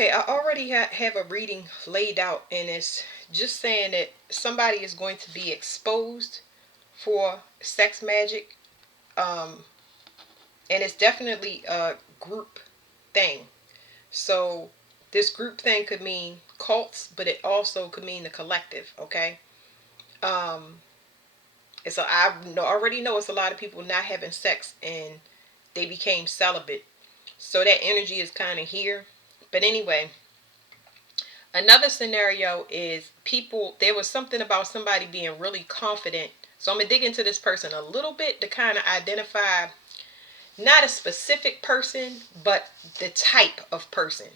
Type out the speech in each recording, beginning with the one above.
Okay, I already have a reading laid out, and it's just saying that somebody is going to be exposed for sex magic, um, and it's definitely a group thing. So this group thing could mean cults, but it also could mean the collective. Okay, um, and so I already know it's a lot of people not having sex and they became celibate. So that energy is kind of here. But anyway, another scenario is people, there was something about somebody being really confident. So I'm going to dig into this person a little bit to kind of identify not a specific person, but the type of person.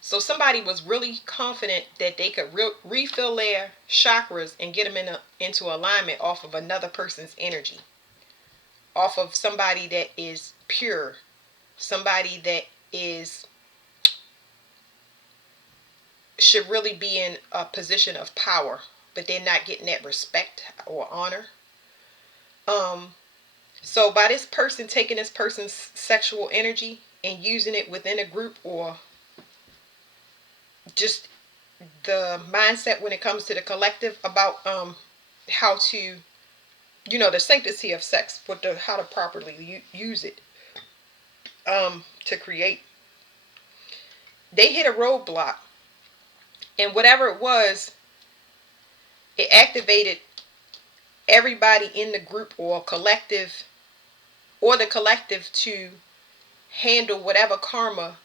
So somebody was really confident that they could refill their chakras and get them into alignment off of another person's energy, off of somebody that is pure, somebody that is should really be in a position of power, but they're not getting that respect or honor. Um, so by this person taking this person's sexual energy and using it within a group, or just the mindset when it comes to the collective about how to, the sanctity of sex, but how to properly use it to create. They hit a roadblock, and whatever it was, it activated everybody in the group or collective, or the collective, to handle whatever karma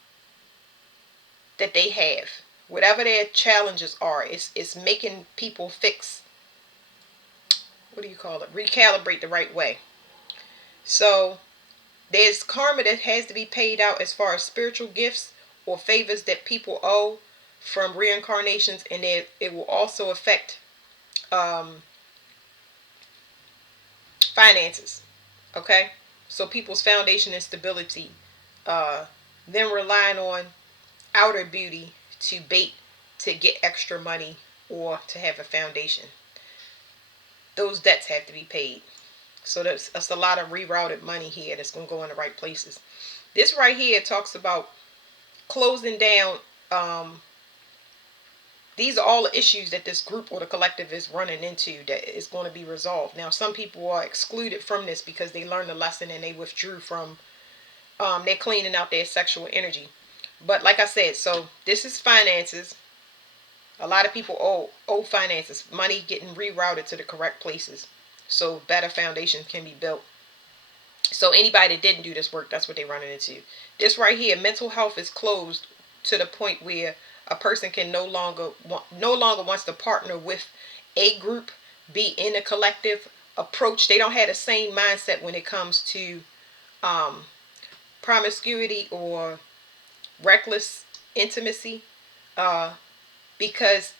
that they have, whatever their challenges are. It's making people fix, what do you call it, recalibrate the right way. So there's karma that has to be paid out as far as spiritual gifts or favors that people owe from reincarnations, and it will also affect um, finances. Okay, so people's foundation and stability, uh, them relying on outer beauty to bait to get extra money or to have a foundation. Those debts have to be paid. So that's a lot of rerouted money here that's going to go in the right places. This right here talks about closing down. These are all the issues that this group or the collective is running into that is going to be resolved. Now, some people are excluded from this because they learned a lesson and they withdrew from. They're cleaning out their sexual energy. But like I said, so this is finances. A lot of people owe finances, money getting rerouted to the correct places, so better foundations can be built. So anybody that didn't do this work, that's what they're running into. This right here, mental health is closed to the point where a person can no longer wants to partner with a group, be in a collective approach. They don't have the same mindset when it comes to um, promiscuity or reckless intimacy, uh, because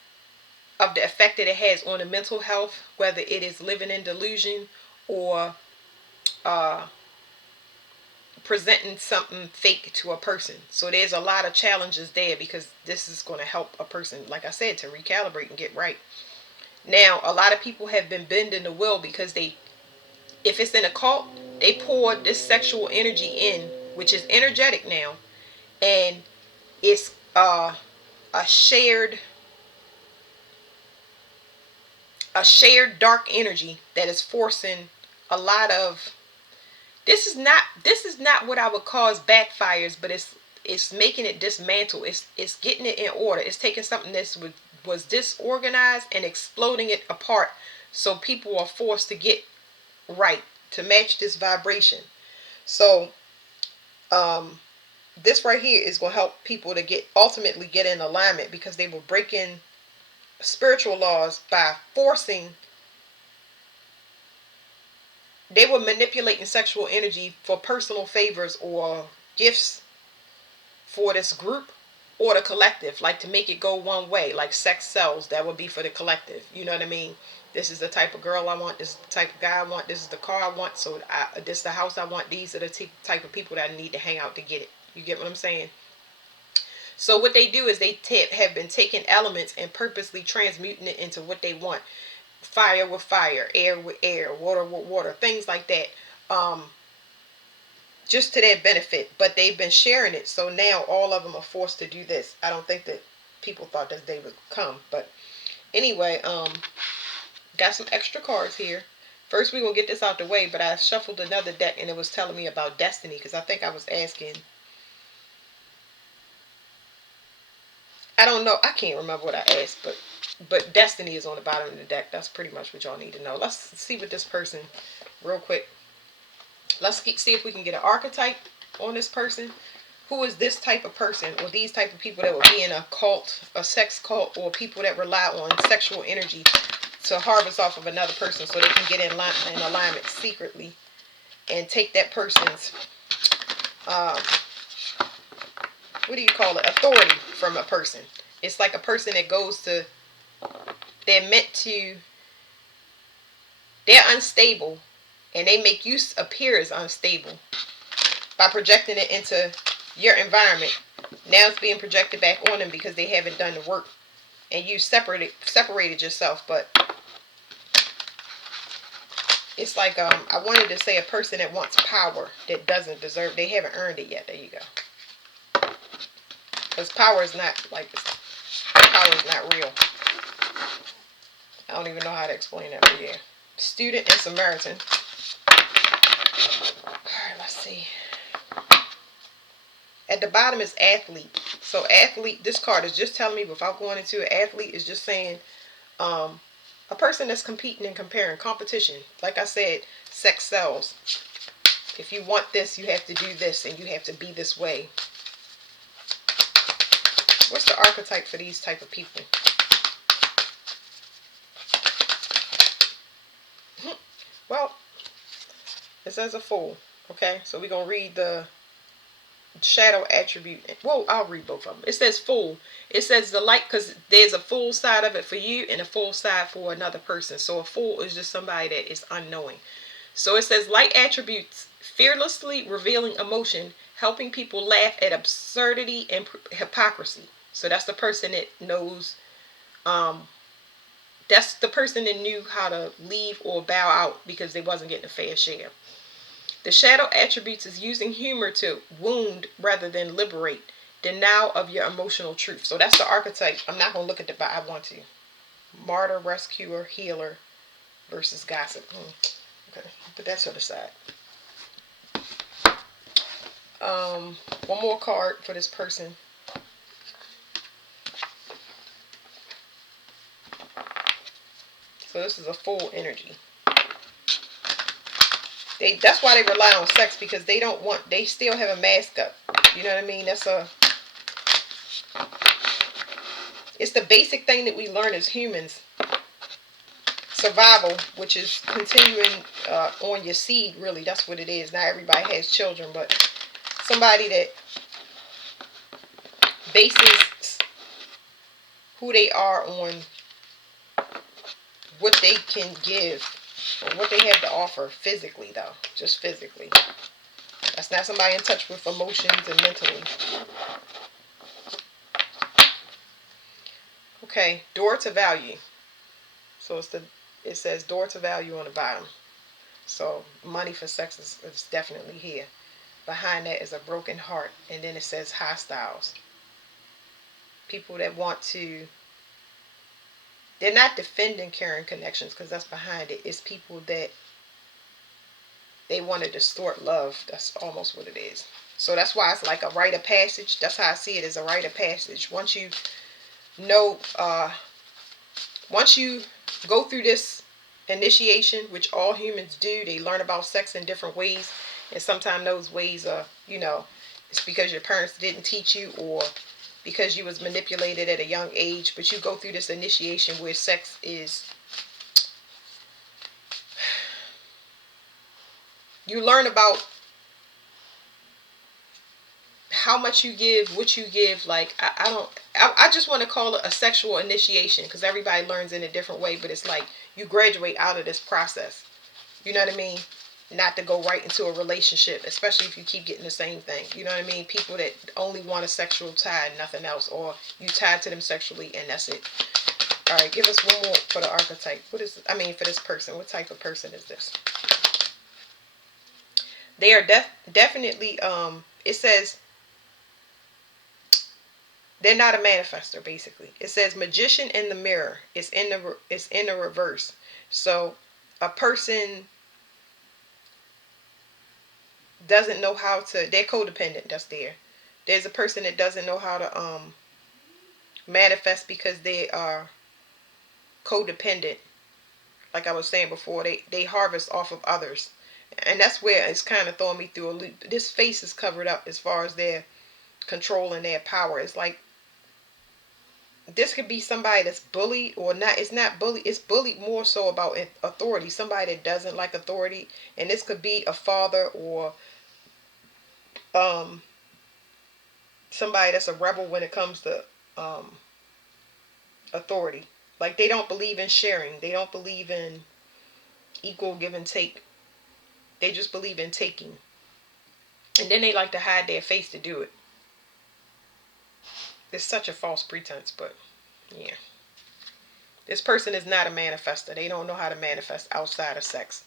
of the effect that it has on the mental health, whether it is living in delusion or uh, presenting something fake to a person. So there's a lot of challenges there because this is going to help a person, like I said, to recalibrate and get right. Now, a lot of people have been bending the will because if it's in a cult, they pour this sexual energy in, which is energetic now, and it's a shared dark energy that is forcing a lot of. This is not what I would cause backfires, but it's making it dismantle. It's getting it in order. It's taking something that was disorganized and exploding it apart, so people are forced to get right to match this vibration. So um, this right here is going to help people to ultimately get in alignment, because they were breaking spiritual laws by forcing. They were manipulating sexual energy for personal favors or gifts for this group or the collective, like to make it go one way, like sex sells. That would be for the collective. You know what I mean? This is the type of girl I want. This is the type of guy I want. This is the car I want. So this is the house I want. These are the type of people that I need to hang out to get it. You get what I'm saying? So what they do is they have been taking elements and purposely transmuting it into what they want. Fire with fire, air with air, water with water, things like that. Um, just to their benefit, but they've been sharing it, so now all of them are forced to do this. I don't think that people thought this day would come, but anyway, got some extra cards here. First, we're gonna get this out the way, but I shuffled another deck and it was telling me about destiny, because I think I was asking, I don't know, I can't remember what I asked, but destiny is on the bottom of the deck. That's pretty much what y'all need to know. Let's see what this person, real quick. Let's see if we can get an archetype on this person. Who is this type of person, or these type of people that would be in a cult, a sex cult, or people that rely on sexual energy to harvest off of another person so they can get in alignment secretly and take that person's, what do you call it, authority from a person. It's like a person that goes to, they're unstable, and they make you appear as unstable by projecting it into your environment. Now it's being projected back on them because they haven't done the work, and you separated yourself. But it's like, I wanted to say a person that wants power that doesn't deserve, they haven't earned it yet. There you go. Because power is not real. I don't even know how to explain that, but yeah. Student and Samaritan. Alright, let's see. At the bottom is athlete. So athlete, this card is just telling me, without going into it, athlete is just saying a person that's competing and comparing. Competition. Like I said, sex sells. If you want this, you have to do this, and you have to be this way. What's the archetype for these type of people? Well, it says a fool. Okay, so we're going to read the shadow attribute. Well, I'll read both of them. It says fool. It says the light, because there's a full side of it for you and a full side for another person. So a fool is just somebody that is unknowing. So it says light attributes, fearlessly revealing emotion, helping people laugh at absurdity and hypocrisy. So that's the person that knows, that's the person that knew how to leave or bow out because they wasn't getting a fair share. The shadow attributes is using humor to wound rather than liberate. Denial of your emotional truth. So that's the archetype. I'm not going to look at the, but I want to. Martyr, rescuer, healer versus gossip. Okay, put that to the side. One more card for this person. So this is a full energy. That's why they rely on sex, because they don't want, they still have a mask up. You know what I mean? It's the basic thing that we learn as humans. Survival, which is continuing on your seed, really. That's what it is. Not everybody has children, but somebody that bases who they are on what they can give, or what they have to offer physically, though. Just physically. That's not somebody in touch with emotions and mentally. Okay, door to value. So it says door to value on the bottom. So money for sex is definitely here. Behind that is a broken heart, and then it says hostiles. People that want to, they're not defending caring connections, because that's behind it. It's people that they want to distort love. That's almost what it is. So that's why it's like a rite of passage. That's how I see it, as a rite of passage. Once you know, once you go through this initiation, which all humans do, they learn about sex in different ways. And sometimes those ways are, it's because your parents didn't teach you, or because you was manipulated at a young age. But you go through this initiation where sex is, you learn about how much you give, what you give. Like, I just want to call it a sexual initiation, because everybody learns in a different way. But it's like you graduate out of this process. You know what I mean? Not to go right into a relationship, especially if you keep getting the same thing. You know what I mean? People that only want a sexual tie and nothing else, or you tied to them sexually and that's it. All right, give us one more for the archetype. For this person, what type of person is this? They are definitely, it says they're not a manifester, basically. It says magician in the mirror. It's in the reverse. So a person doesn't know how to, they're codependent. That's there. There's a person that doesn't know how to manifest because they are codependent. Like I was saying before, they harvest off of others. And that's where it's kind of throwing me through a loop. This face is covered up as far as their control and their power. It's like this could be somebody that's bullied or not. It's not bully. It's bullied more so about authority. Somebody that doesn't like authority, and this could be a father or um somebody that's a rebel when it comes to um authority. Like they don't believe in sharing. They don't believe in equal give and take. They just believe in taking, and then they like to hide their face to do it. It's such a false pretense, but yeah. This person is not a manifester. They don't know how to manifest outside of sex.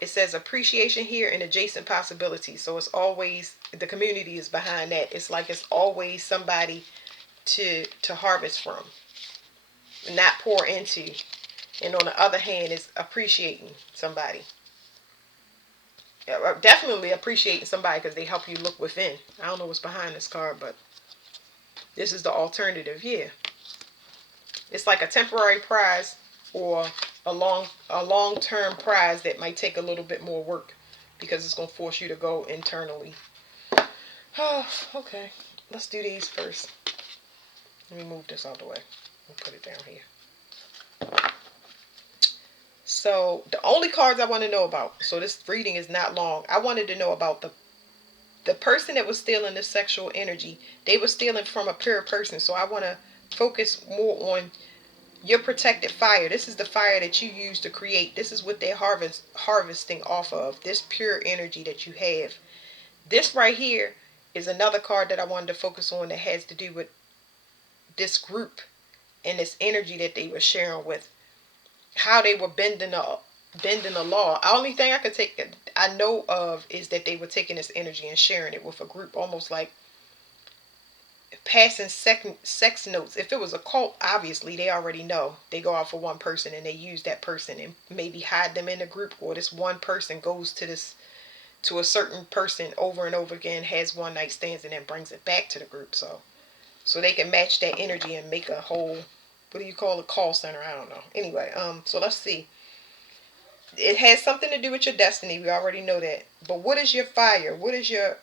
It says appreciation here and adjacent possibilities. So it's always the community is behind that. It's like it's always somebody to harvest from, not pour into. And on the other hand, is appreciating somebody. Definitely appreciating somebody because they help you look within. I don't know what's behind this card, but this is the alternative. Yeah, it's like a temporary prize or a long term prize that might take a little bit more work because it's going to force you to go internally. Oh, okay. Let's do these first. Let me move this out of the way and put it down here. So the only cards I want to know about, so this reading is not long. I wanted to know about the person that was stealing the sexual energy. They were stealing from a pure person. So I want to focus more on your protected fire. This is the fire that you use to create. This is what they're harvesting off of. This pure energy that you have. This right here is another card that I wanted to focus on that has to do with this group and this energy that they were sharing with. How they were bending the law. The only thing I know of is that they were taking this energy and sharing it with a group, almost like passing sex notes. If it was a cult, obviously they already know. They go out for one person and they use that person and maybe hide them in a group, or this one person goes to a certain person over and over again, has one night stands, and then brings it back to the group. So they can match that energy and make a whole, what do you call it, call center? I don't know. Anyway, so let's see. It has something to do with your destiny. We already know that. But what is your fire? What is your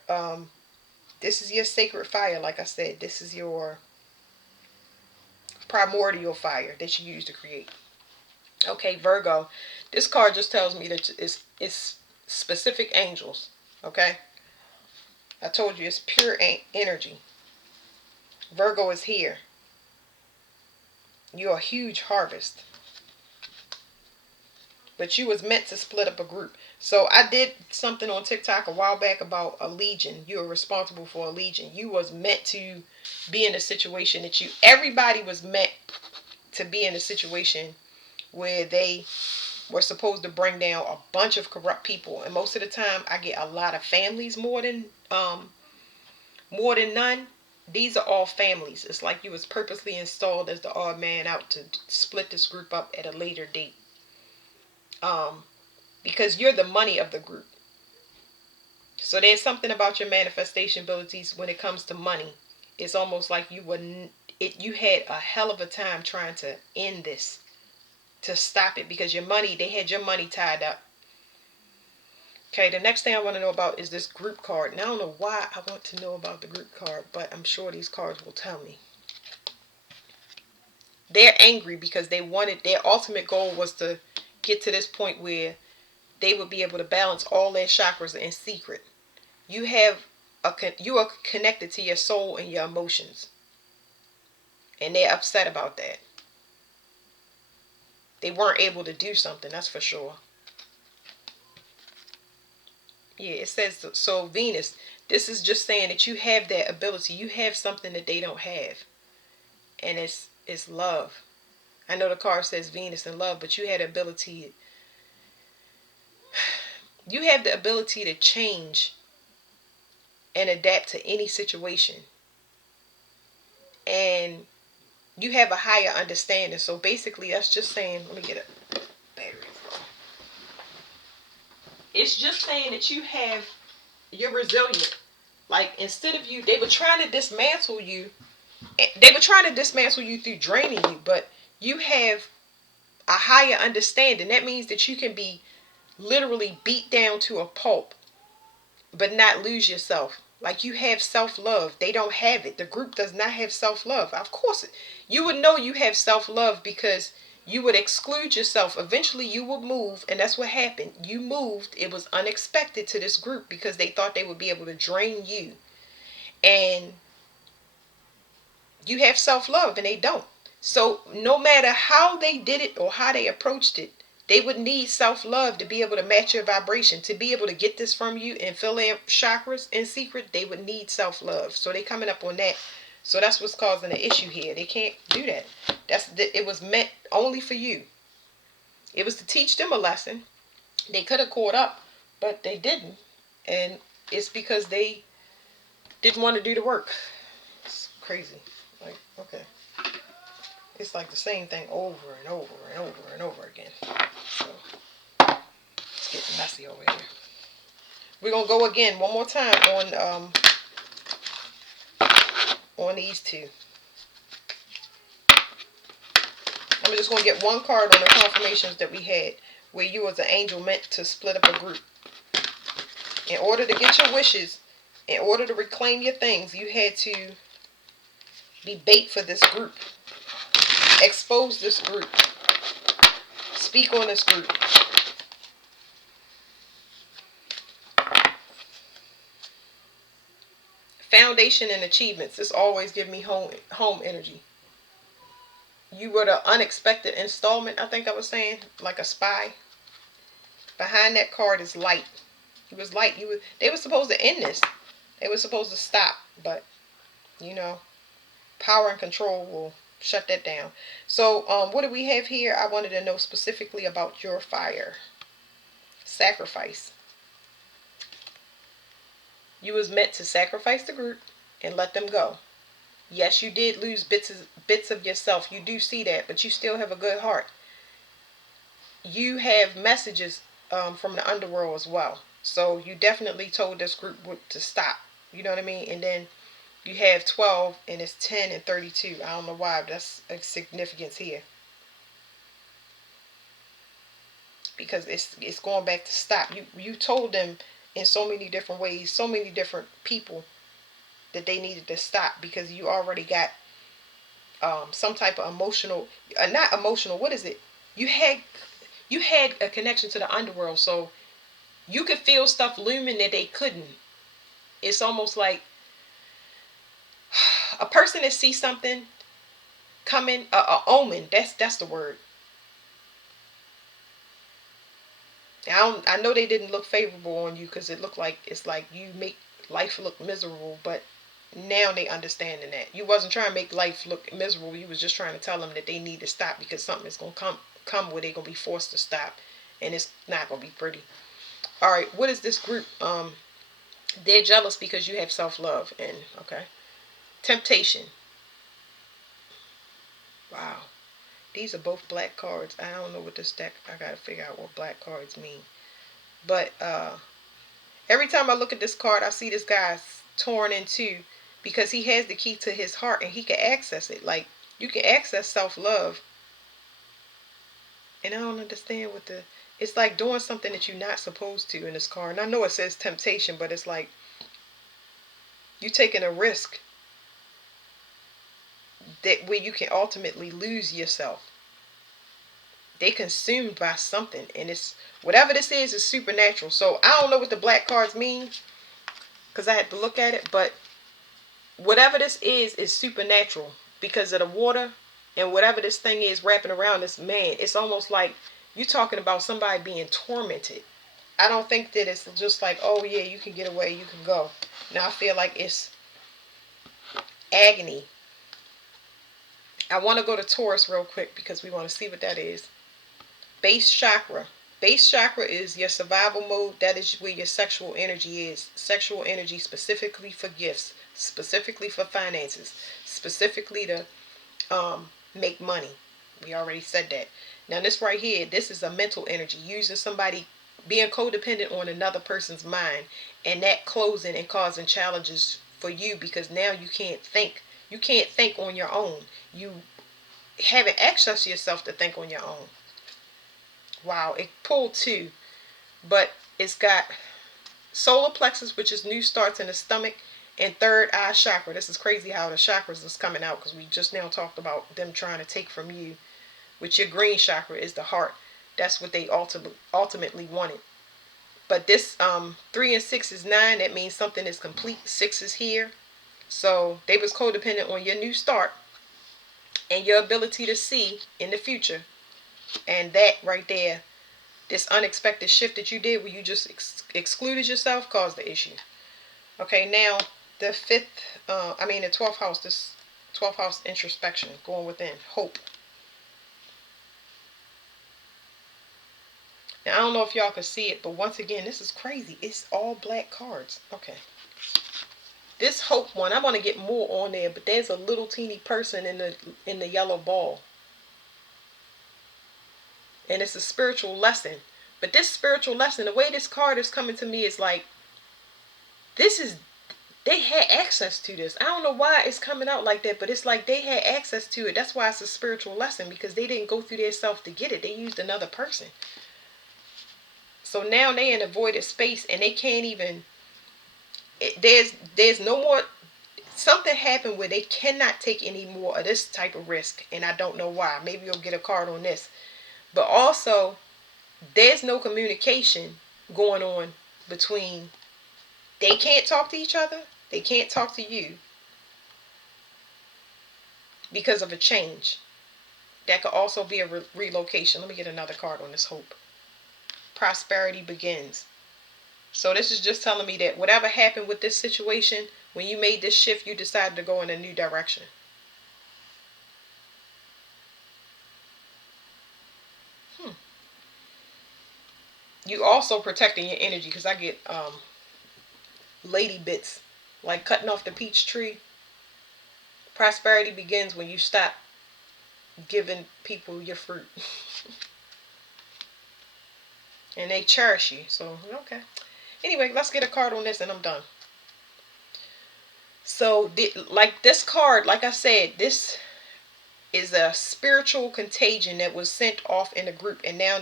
this is your sacred fire. Like I said, this is your primordial fire that you use to create. Okay, Virgo. This card just tells me that it's specific angels. Okay, I told you it's pure energy. Virgo is here. You're a huge harvest, but you was meant to split up a group. So I did something on TikTok a while back about a legion. You are responsible for a legion. You was meant to be in a situation that everybody was meant to be in a situation where they were supposed to bring down a bunch of corrupt people. And most of the time I get a lot of families more than none. These are all families. It's like you was purposely installed as the odd man out to split this group up at a later date. Because you're the money of the group. So there's something about your manifestation abilities when it comes to money. It's almost like you had a hell of a time trying to end this, to stop it, because they had your money tied up. Okay, the next thing I want to know about is this group card. And I don't know why I want to know about the group card, but I'm sure these cards will tell me. They're angry because their ultimate goal was to get to this point where they would be able to balance all their chakras in secret. You are connected to your soul and your emotions, and they're upset about that. They weren't able to do something, that's for sure. Yeah, it says so. Venus, this is just saying that you have that ability. You have something that they don't have, and it's love. I know the card says Venus and love, but you had the ability. You have the ability to change and adapt to any situation. And you have a higher understanding. So basically, that's just saying, let me get a battery. It's just saying that you're resilient. Like, instead of they were trying to dismantle you. They were trying to dismantle you through draining you, but you have a higher understanding. That means that you can be literally beat down to a pulp, but not lose yourself. Like, you have self-love. They don't have it. The group does not have self-love. Of course, you would know you have self-love because you would exclude yourself. Eventually, you would move, and that's what happened. You moved. It was unexpected to this group because they thought they would be able to drain you. And you have self-love, and they don't. So no matter how they did it or how they approached it, they would need self-love to be able to match your vibration. To be able to get this from you and fill their chakras in secret, they would need self-love. So they coming up on that. So that's what's causing the issue here. They can't do that. It was meant only for you. It was to teach them a lesson. They could have caught up, but they didn't. And it's because they didn't want to do the work. It's crazy. Like, okay. It's like the same thing over and over and over and over again. So, it's getting messy over here. We're going to go again one more time on these two. I'm just going to get one card on the confirmations that we had, where you as an angel meant to split up a group. In order to get your wishes, in order to reclaim your things, you had to be bait for this group. Expose this group. Speak on this group. Foundation and achievements. This always give me home energy. You were the unexpected installment, I think I was saying, like a spy. Behind that card is light. He was light. They were supposed to end this. They were supposed to stop, but power and control will shut that down. So, what do we have here? I wanted to know specifically about your fire. Sacrifice. You was meant to sacrifice the group and let them go. Yes, you did lose bits of yourself. You do see that, but you still have a good heart. You have messages from the underworld as well. So you definitely told this group to stop. You know what I mean? And then you have 12 and it's 10 and 32. I don't know why, but that's a significance here. Because it's going back to stop. You told them in so many different ways, so many different people, that they needed to stop because you already got some type of emotional, not emotional, what is it? You had a connection to the underworld, so you could feel stuff looming that they couldn't. It's almost like a person that sees something coming, a omen. That's the word. I know they didn't look favorable on you because it's like you make life look miserable, but now they understanding that you wasn't trying to make life look miserable. You was just trying to tell them that they need to stop because something is gonna come where they're gonna be forced to stop, and it's not gonna be pretty. All right, what is this group? They're jealous because you have self-love, and okay, temptation. Wow, these are both black cards. I don't know what this deck. I gotta figure out what black cards mean. But every time I look at this card, I see this guy torn in two because he has the key to his heart and he can access it. Like, you can access self-love. And I don't understand it's like doing something that you're not supposed to in this card. And I know it says temptation, but it's like you taking a risk that where you can ultimately lose yourself. They consumed by something, and it's whatever this is supernatural. So I don't know what the black cards mean because I had to look at it, but whatever this is supernatural because of the water and whatever this thing is wrapping around this man. It's almost like you're talking about somebody being tormented. I don't think that it's just like, oh yeah, you can get away, you can go. Now I feel like it's agony. I want to go to Taurus real quick because we want to see what that is. Base chakra. Base chakra is your survival mode. That is where your sexual energy is. Sexual energy specifically for gifts, specifically for finances, specifically to make money. We already said that. Now this right here, this is a mental energy. Using somebody, being codependent on another person's mind, and that closing and causing challenges for you because now you can't think. You can't think on your own. You haven't access to yourself to think on your own. Wow, it pulled two, but it's got solar plexus, which is new starts in the stomach, and third eye chakra. This is crazy how the chakras is coming out because we just now talked about them trying to take from you. Which your green chakra is the heart. That's what they ultimately wanted. But this 3 and 6 is 9. That means something is complete. 6 is here. So they was codependent on your new start and your ability to see in the future. And that right there, this unexpected shift that you did where you just excluded yourself caused the issue. Okay, now the the 12th house, this 12th house introspection, going within, hope. Now, I don't know if y'all can see it, but once again, this is crazy. It's all black cards. Okay. This hope one, I want to get more on there, but there's a little teeny person in the yellow ball. And it's a spiritual lesson. But this spiritual lesson, the way this card is coming to me is like, this is, they had access to this. I don't know why it's coming out like that, but it's like they had access to it. That's why it's a spiritual lesson, because they didn't go through their self to get it. They used another person. So now they in a voided space and they can't even, there's no more, something happened where they cannot take any more of this type of risk, and I don't know why. Maybe you'll get a card on this. But also, there's no communication going on between, they can't talk to each other, they can't talk to you because of a change. That could also be a relocation. Let me get another card on this hope. Prosperity begins. So this is just telling me that whatever happened with this situation, when you made this shift, you decided to go in a new direction. You also protecting your energy, because I get lady bits, like cutting off the peach tree. Prosperity begins when you stop giving people your fruit. And they cherish you. So, okay. Anyway, let's get a card on this and I'm done. So, like this card, like I said, this is a spiritual contagion that was sent off in a group, and now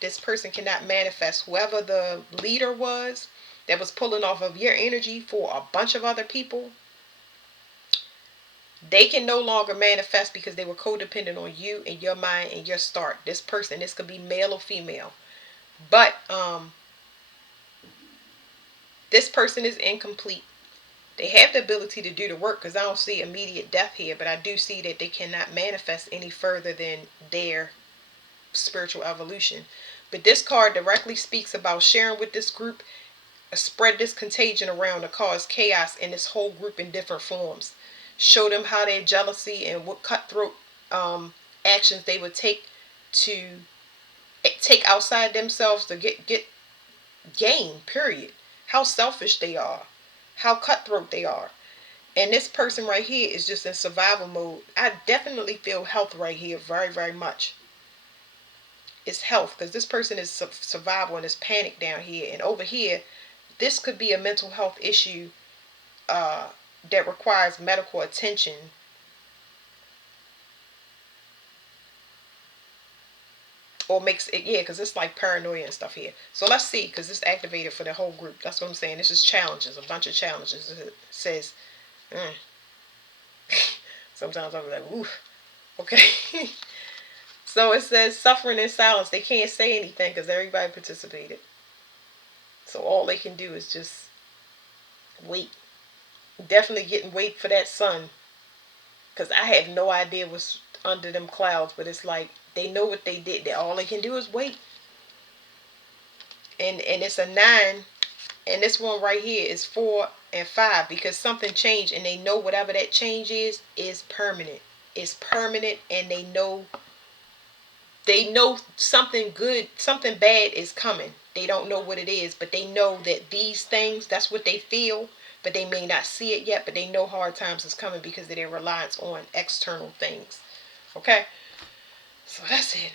this person cannot manifest. Whoever the leader was that was pulling off of your energy for a bunch of other people, they can no longer manifest because they were codependent on you and your mind and your start. This person, this could be male or female, but this person is incomplete. They have the ability to do the work, because I don't see immediate death here, but I do see that they cannot manifest any further than their spiritual evolution. But this card directly speaks about sharing with this group, spread this contagion around to cause chaos in this whole group in different forms. Show them how their jealousy and what cutthroat actions they would take to take outside themselves to get gain, period. How selfish they are, how cutthroat they are. And this person right here is just in survival mode. I definitely feel health right here, very, very much. It's health, because this person is survival and is panic down here. And over here, this could be a mental health issue that requires medical attention. Or makes it, yeah, because it's like paranoia and stuff here. So let's see, because it's activated for the whole group. That's what I'm saying. This is challenges, a bunch of challenges. It says, sometimes I'm like, ooh, okay. So it says suffering in silence. They can't say anything because everybody participated. So all they can do is just wait. Definitely wait for that sun. Because I have no idea what's under them clouds. But it's like they know what they did. All they can do is wait. And it's a 9. And this one right here is 4 and 5. Because something changed. And they know whatever that change is permanent. It's permanent. And they know they know something good, something bad is coming. They don't know what it is, but they know that these things, that's what they feel, but they may not see it yet, but they know hard times is coming because of their reliance on external things. Okay? So that's it.